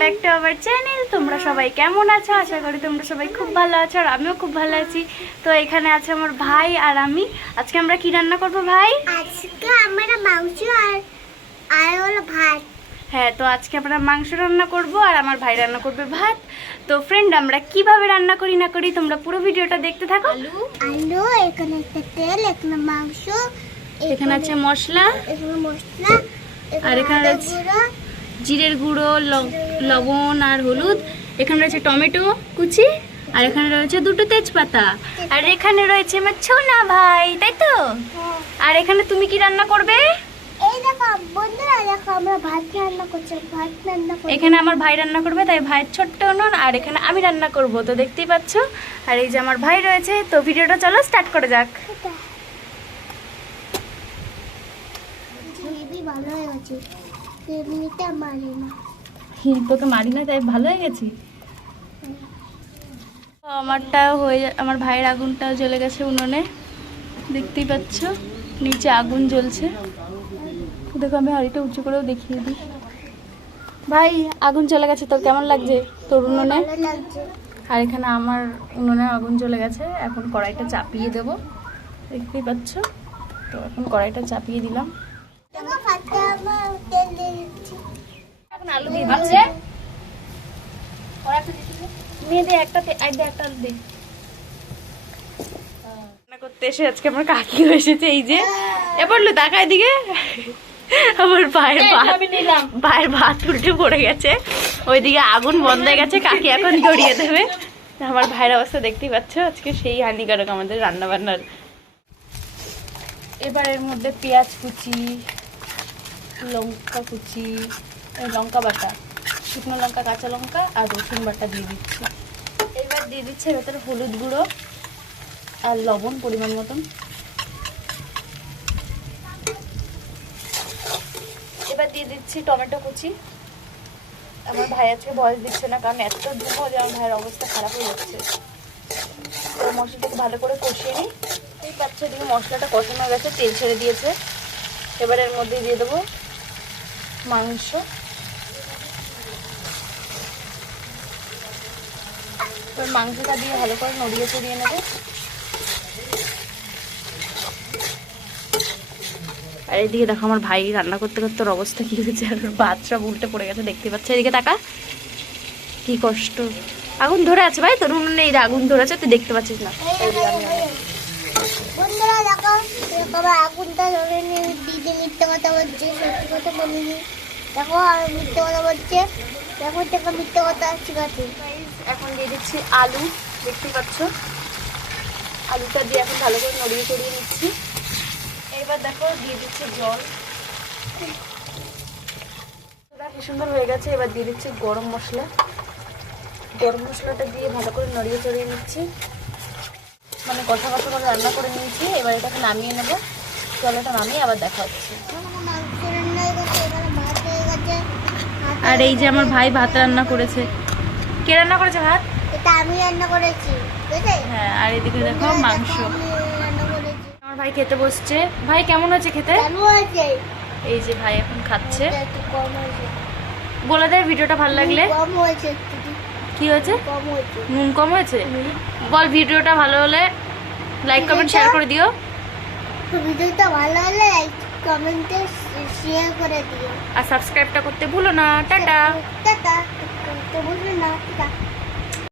Back to our channel তোমরা সবাই কেমন আছো? আশা করি তোমরা সবাই খুব ভালো আছো আর আমিও খুব ভালো আছি। তো এখানে আছে আমার ভাই আর আমি। আজকে আমরা কি রান্না করব ভাই? আজকে আমরা মাংস আর আর হলো ভাত। হ্যাঁ তো আজকে আমরা মাংস রান্না করব আর আমার ভাই রান্না করবে ভাত। তো ফ্রেন্ড আমরা কীভাবে রান্না করি না করি তোমরা পুরো ভিডিওটা দেখতে থাকো। আলু। এখানে একটা তেল এখানে মাংস এখানে আছে মশলা। এখানে মশলা আর এখানে গুঁড়ো, জিরের গুঁড়ো লবণ আর হলুদ। এখানে রয়েছে টমেটো কুচি আর এখানে রয়েছে দুটো তেজপাতা। আর এখানে রয়েছে আমার ছোনা ভাই তাই তো? আর এখানে তুমি কি রান্না করবে? এখানে আমার ভাই রান্না করবে তাই ভাইয়ের ছোট্ট উনুন আর এখানে আমি রান্না করব তো দেখতেই পাচ্ছ? আর এই যে আমার ভাই রয়েছে তো ভিডিওটা চলো স্টার্ট করে যাক। ভালো হয়ে এমনিতে মারি না। তোকে মারি না তাই ভালো হয়ে গেছি? আমারটা হয়ে আমার ভাইয়ের আগুনটাও জ্বলে গেছে উনুনে। দেখতেই পাচ্ছ নিচে আগুন জ্বলছে। দেখো আমি হাঁড়িটা উঁচু করেও দেখিয়ে দিই। ভাই আগুন চলে গেছে তোর কেমন লাগছে তোর উনুনে? আর এখানে আমার উনুনে আগুন জ্বলে গেছে এখন কড়াইটা চাপিয়ে দেব। দেখতেই পাচ্ছ তো এখন কড়াইটা চাপিয়ে দিলাম। এখন আলু দিয়ে দিচ্ছে মেয়ে একটা তে- একটা আলু দে করতে এসে আজকে আমার কাকি এসেছে এই যে। তাকায় দিকে আমার ভাত ভাইয়ের ভাত উল্টে পড়ে গেছে। ওইদিকে আগুন বন্ধ হয়ে গেছে কাকি এখন ধরিয়ে দেবে আমার ভাইয়ের অবস্থা দেখতেই পাচ্ছ আজকে সেই হানিকারক আমাদের রান্না বান্নার এবার এর মধ্যে পেঁয়াজ কুচি লঙ্কা কুচি লঙ্কা বাটা, শুকনো লঙ্কা, কাঁচা লঙ্কা আর রসুন বাটা দিয়ে দিচ্ছি। এবার দিয়ে দিচ্ছে ভেতরে হলুদ গুঁড়ো আর লবণ পরিমাণ মতন। এবার দিয়ে দিচ্ছি টমেটো কুচি। আমার ভাই আজকে বয়স দিচ্ছে না, কারণ এত ধুমো যে আমার ভাইয়ের অবস্থা খারাপ হয়ে যাচ্ছে। তো মশলাটাকে ভালো করে কষিয়ে নিই। এই বাচ্চা দিকে মশলাটা কষানো গেছে, তেল ছেড়ে দিয়েছে। এবার এর মধ্যে দিয়ে দেবো মাংস। এবার মাংসটা দিয়ে ভালো করে নড়িয়ে চড়িয়ে নেব। আর এদিকে দেখো আমার ভাই রান্না করতে করতে ওর অবস্থা কি হয়েছে, আর ভাত সব উল্টে পড়ে গেছে, দেখতে পাচ্ছ? এদিকে টাকা কি কষ্ট। আগুন ধরে আছে ভাই তোর উনুনে আগুন ধরে আছে তুই দেখতে পাচ্ছিস না। বন্ধুরা দেখো আমার আগুনটা ধরে নিয়ে দিদি মিথ্যে কথা বলছে, সত্যি কথা বলিনি। দেখো আর মিথ্যে কথা বলছে, দেখো দেখো, মিথ্যে কথা ঠিক আছে এখন দিয়ে দিচ্ছি আলু দেখতেই পাচ্ছ? আলুটা দিয়ে এখন ভালো করে নড়িয়ে চড়িয়ে নিচ্ছি। এবার দেখো, দিয়ে দিচ্ছি জল। কি সুন্দর হয়ে গেছে, এবার দিয়ে দিচ্ছি গরম মশলা। গরম মশলাটা দিয়ে ভালো করে নড়িয়ে চড়িয়ে নিচ্ছি। মানে কষা কষা করে রান্না করে নিয়েছি এবার এটাকে নামিয়ে নেব। জলটা নামিয়ে আবার দেখা হচ্ছে। আর এই যে আমার ভাই ভাত রান্না করেছে। কে রান্না করেছে ভাত? এটা আমি রান্না করেছি হ্যাঁ আর এদিকে দেখো মাংস। আমার ভাই খেতে বসছে। ভাই কেমন আছে খেতে? এই যে ভাই এখন খাচ্ছে। বলে দেয় ভিডিওটা ভালো লাগলে। কম হয়েছে একটু কি হয়েছে? নুন কম হয়েছে? বল ভিডিওটা ভালো হলে লাইক কমেন্ট শেয়ার করে দিও। ভিডিওটা ভালো হলে লাইক কমেন্টে শেয়ার করে দিও। আর সাবস্ক্রাইবটা করতে ভুলো না। টাটা। টাটা। করতে ভুলো না। টাটা।